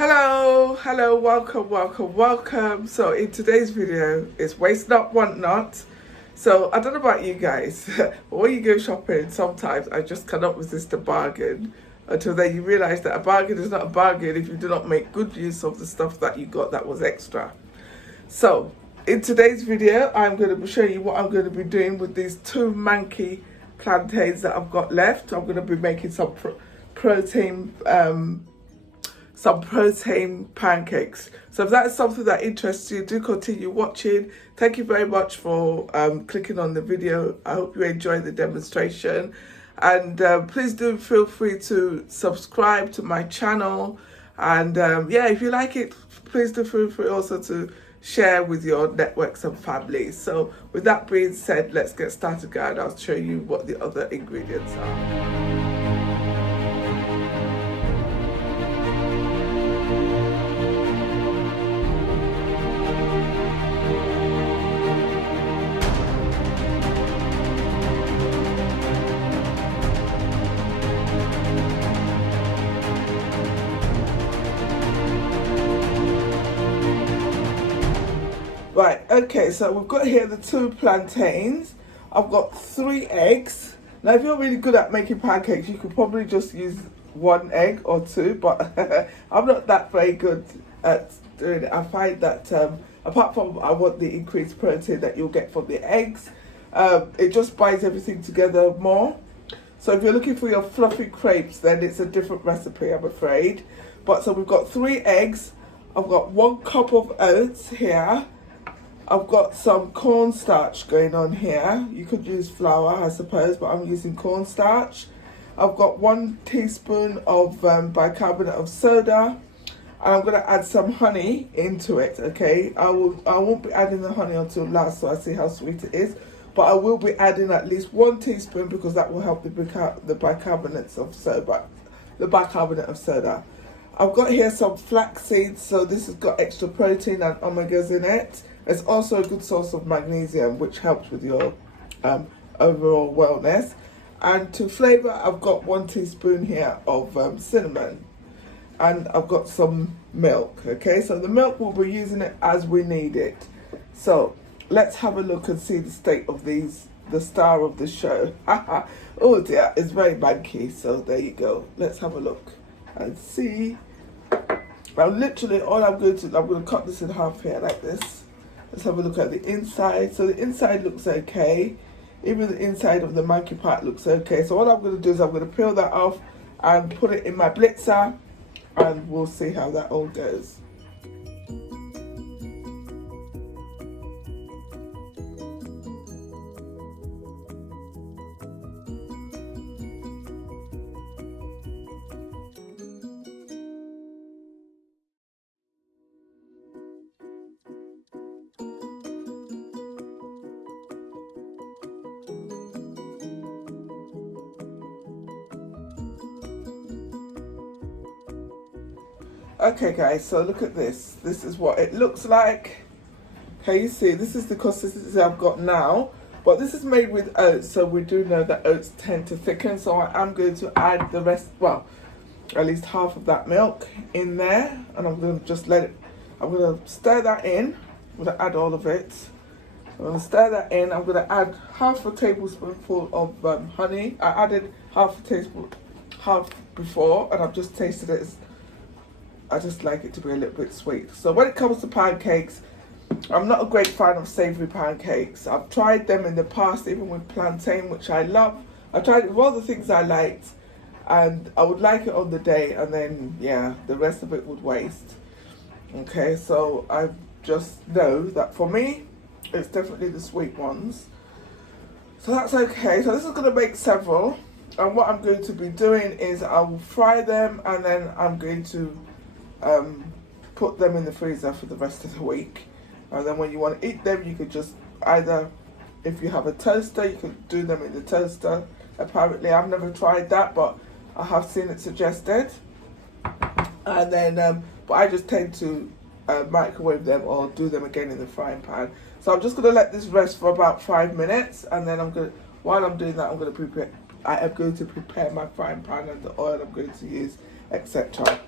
Hello, welcome. So in today's video, it's waste not, want not. So I don't know about you guys, but when you go shopping, sometimes I just cannot resist a bargain until then you realize that a bargain is not a bargain if you do not make good use of the stuff that you got that was extra. So in today's video, I'm going to be showing you what I'm going to be doing with these two manky plantains that I've got left. I'm going to be making some protein pancakes. So if that is something that interests you, do continue watching. Thank you very much for clicking on the video. I hope you enjoy the demonstration, and please do feel free to subscribe to my channel, and yeah, if you like it, please do feel free also to share with your networks and families. So with that being said, let's get started, guys. I'll show you what the other ingredients are. Right, okay, so we've got here the two plantains. I've got 3 eggs. Now, if you're really good at making pancakes, you could probably just use 1 egg or 2, but I'm not that very good at doing it. I find that apart from I want the increased protein that you'll get from the eggs, it just binds everything together more. So if you're looking for your fluffy crepes, then it's a different recipe, I'm afraid. But so we've got 3 eggs. I've got 1 cup of oats here. I've got some cornstarch going on here. You could use flour, I suppose, but I'm using cornstarch. I've got 1 teaspoon of bicarbonate of soda, and I'm going to add some honey into it. Okay, I won't be adding the honey until last, so I see how sweet it is. But I will be adding at least 1 teaspoon because that will help the bicarbonate of soda. I've got here some flax seeds, so this has got extra protein and omegas in it. It's also a good source of magnesium, which helps with your overall wellness. And to flavour, I've got 1 teaspoon here of cinnamon. And I've got some milk, okay? So the milk, we'll be using it as we need it. So let's have a look and see the state of these, the star of the show. Oh dear, it's very manky, so there you go. Let's have a look and see. Now literally all I'm going to cut this in half here like this. Let's have a look at the inside. So the inside looks okay. Even the inside of the monkey part looks okay. So what I'm going to do is I'm going to peel that off and put it in my blitzer, and we'll see how that all goes. Okay guys, so look at this. This is what it looks like. Can you see? This is the consistency I've got now. But this is made with oats, so we do know that oats tend to thicken. So I am going to add the rest, well, at least half of that milk in there. And I'm going to just I'm going to stir that in. I'm going to add all of it. I'm going to stir that in. I'm going to add half a tablespoonful of honey. I added half before, and I've just tasted it. I just like it to be a little bit sweet. So when it comes to pancakes, I'm not a great fan of savoury pancakes. I've tried them in the past, even with plantain, which I love. I tried it with all the things I liked, and I would like it on the day, and then, yeah, the rest of it would waste. Okay, so I just know that for me, it's definitely the sweet ones. So that's okay. So this is going to make several. And what I'm going to be doing is I will fry them, and then I'm going to put them in the freezer for the rest of the week. And then when you want to eat them, you could just either, if you have a toaster, you could do them in the toaster. Apparently, I've never tried that, but I have seen it suggested. And then, but I just tend to microwave them or do them again in the frying pan. So I'm just going to let this rest for about 5 minutes, and then while I'm doing that, I am going to prepare my frying pan and the oil I'm going to use, etc.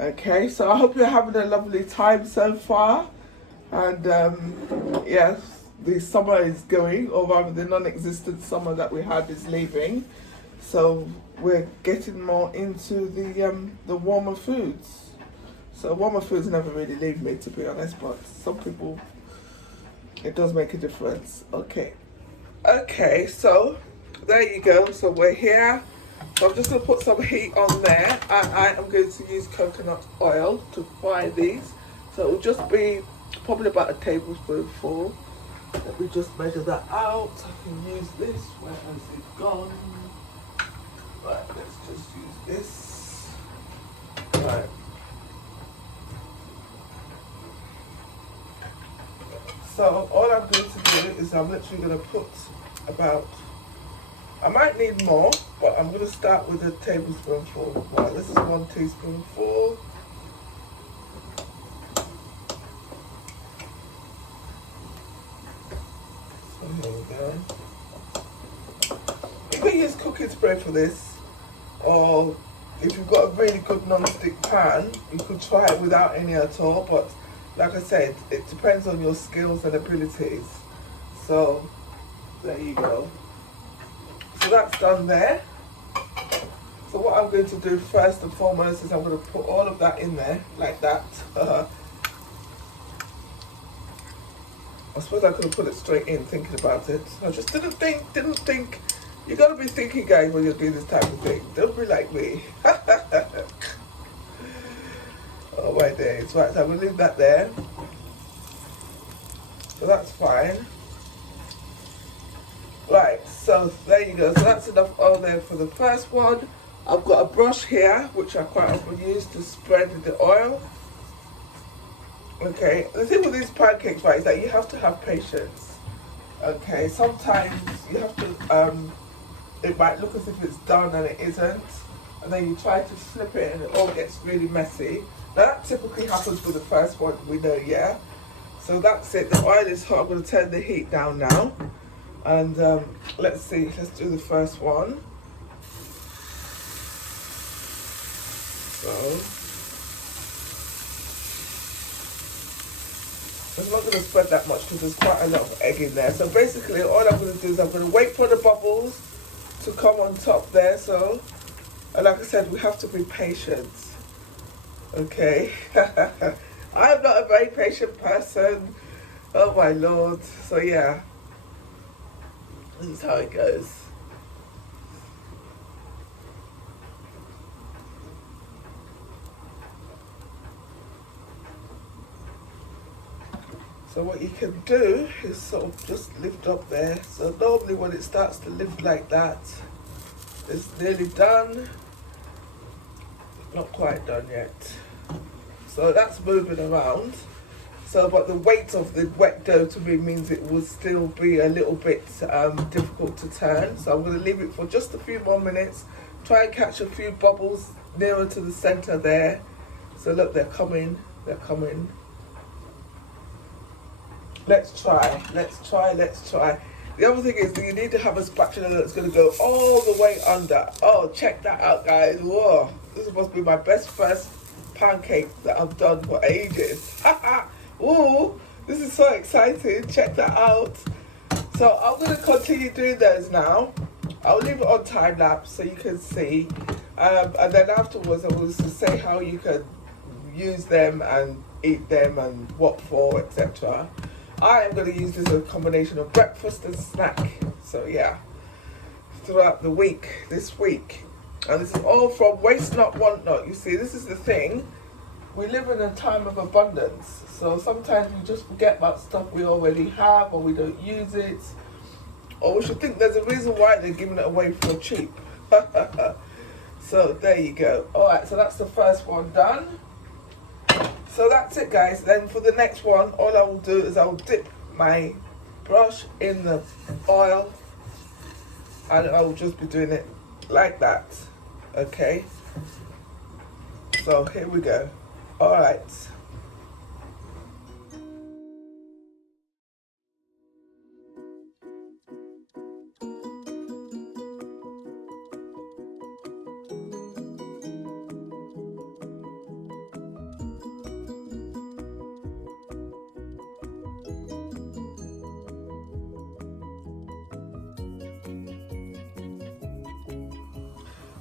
Okay, so I hope you're having a lovely time so far. And yes, the summer is going, or rather the non-existent summer that we had is leaving. So we're getting more into the warmer foods. So warmer foods never really leave me, to be honest, but some people, it does make a difference. Okay, so there you go. So we're here. So I'm just going to put some heat on there, and I am going to use coconut oil to fry these. So it will just be probably about a tablespoonful. Let me just measure that out. I can use this. Where has it gone? Right, let's just use this. Right. So all I'm going to do is I'm literally going to put about, I might need more, but I'm going to start with a tablespoonful. Right, this is 1 teaspoonful. So here we go. You can use cooking spray for this, or if you've got a really good non-stick pan, you could try it without any at all, but like I said, it depends on your skills and abilities. So there you go. So that's done there. So what I'm going to do first and foremost is I'm going to put all of that in there like that. I suppose I could have put it straight in thinking about it. I just didn't think. You got to be thinking, guys, when you're doing this type of thing. Don't be like me. Oh my days. Right, so I'm going to leave that there. So that's fine. Right, so there you go. So that's enough oil there for the first one. I've got a brush here, which I quite often use to spread the oil. Okay, the thing with these pancakes, right, is that you have to have patience. Okay, sometimes you have to, it might look as if it's done and it isn't. And then you try to flip it and it all gets really messy. Now that typically happens with the first one, we know, yeah? So that's it, the oil is hot. I'm going to turn the heat down now. And let's see, let's do the first one. So I'm not going to spread that much because there's quite a lot of egg in there. So basically all I'm going to do is I'm going to wait for the bubbles to come on top there. So, and like I said, we have to be patient. Okay. I'm not a very patient person. Oh my Lord. So yeah, this is how it goes. So what you can do is sort of just lift up there. So normally when it starts to lift like that, it's nearly done. Not quite done yet. So that's moving around. So, but the weight of the wet dough to me means it will still be a little bit difficult to turn. So I'm going to leave it for just a few more minutes. Try and catch a few bubbles nearer to the center there. So look, they're coming. Let's try. The other thing is that you need to have a spatula that's going to go all the way under. Oh, check that out, guys. Whoa, this must be my best first pancake that I've done for ages. Ooh, this is so exciting. Check that out. So I'm going to continue doing those now. I'll leave it on time lapse so you can see. And then afterwards I will say how you can use them and eat them and what for, etc. I am going to use this as a combination of breakfast and snack. So yeah, throughout the week, this week. And this is all from waste not, want not. You see, this is the thing. We live in a time of abundance. So sometimes we just forget about stuff we already have or we don't use it. Or we should think there's a reason why they're giving it away for cheap. So there you go. Alright, so that's the first one done. So that's it, guys. Then for the next one, all I will do is I will dip my brush in the oil and I will just be doing it like that. Okay. So here we go. All right.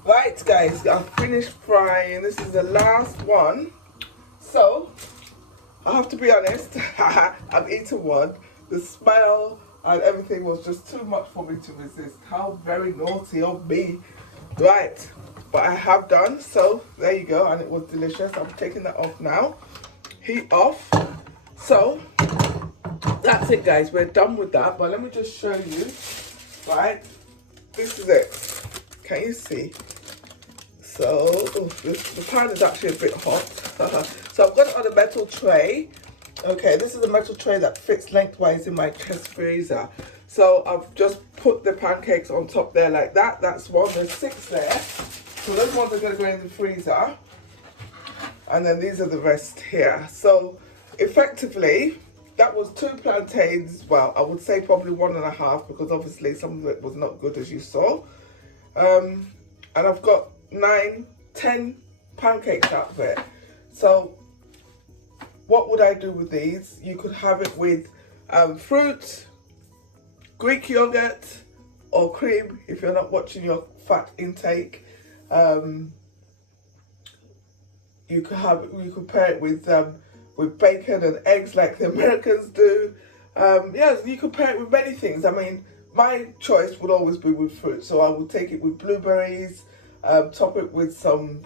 Right guys, I've finished frying. This is the last one. So, I have to be honest, I've eaten one. The smell and everything was just too much for me to resist. How very naughty of me. Right, but I have done, so there you go, and it was delicious. I'm taking that off now. Heat off. So, that's it guys, we're done with that. But let me just show you, right, this is it. Can you see? So, the pan is actually a bit hot. So I've got it on a metal tray. Okay, this is a metal tray that fits lengthwise in my chest freezer. So I've just put the pancakes on top there like that. That's one. There's 6 there. So those ones are going to go in the freezer. And then these are the rest here. So effectively, that was 2 plantains. Well, I would say probably 1.5 because obviously some of it was not good as you saw. And I've got 9, 10 pancakes out of it. So what would I do with these? You could have it with fruit, Greek yogurt, or cream if you're not watching your fat intake. You could pair it with bacon and eggs like the Americans do. Yes, you could pair it with many things. I mean, my choice would always be with fruit, so I would take it with blueberries, top it with some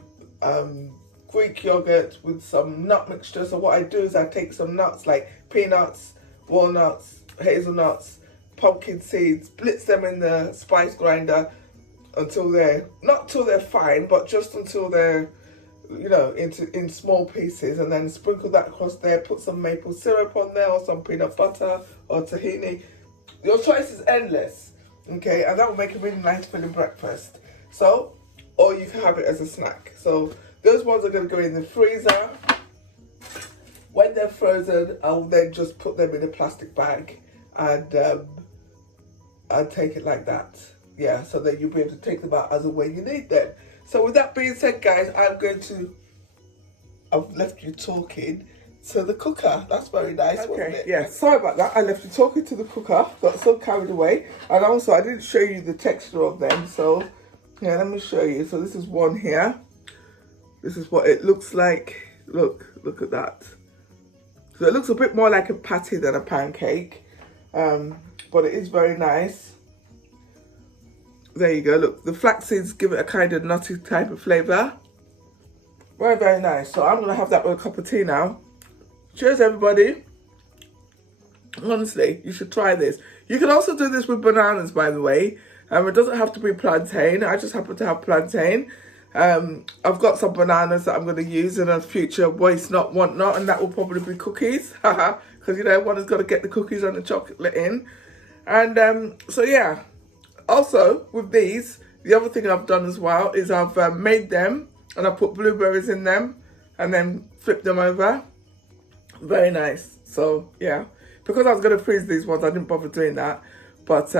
Greek yogurt with some nut mixture. So what I do is I take some nuts like peanuts, walnuts, hazelnuts, pumpkin seeds, blitz them in the spice grinder until they're, not till they're fine, but just until they're, you know, in small pieces, and then sprinkle that across there, put some maple syrup on there or some peanut butter or tahini. Your choice is endless, okay, and that will make a really nice filling breakfast. So, or you can have it as a snack. So those ones are going to go in the freezer. When they're frozen, I'll then just put them in a plastic bag and I'll take it like that. Yeah, so that you'll be able to take them out as and when you need them. So with that being said, guys, I've left you talking to the cooker. That's very nice, wasn't it? Yeah, sorry about that. I left you talking to the cooker. Got so carried away. And also, I didn't show you the texture of them. So, yeah, let me show you. So this is one here. This is what it looks like. Look at that. So it looks a bit more like a patty than a pancake. But it is very nice. There you go. Look, the flax seeds give it a kind of nutty type of flavour. Very, very nice. So I'm going to have that with a cup of tea now. Cheers, everybody. Honestly, you should try this. You can also do this with bananas, by the way. It doesn't have to be plantain. I just happen to have plantain. I've got some bananas that I'm going to use in a future waste not, want not, and that will probably be cookies. Because, you know, one has got to get the cookies and the chocolate in. And so, yeah. Also, with these, the other thing I've done as well is I've made them and I put blueberries in them and then flip them over. Very nice. So, yeah. Because I was going to freeze these ones, I didn't bother doing that. But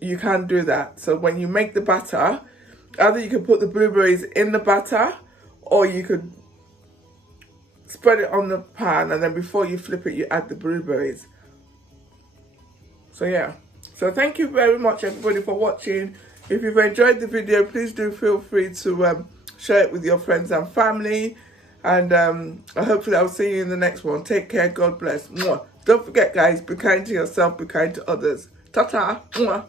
you can do that. So when you make the batter, either you can put the blueberries in the batter or you could spread it on the pan and then before you flip it, you add the blueberries. So, yeah. So thank you very much everybody for watching. If you've enjoyed the video, please do feel free to share it with your friends and family. And hopefully I'll see you in the next one. Take care. God bless. Mwah. Don't forget, guys, be kind to yourself, be kind to others. Ta-ta. Mwah.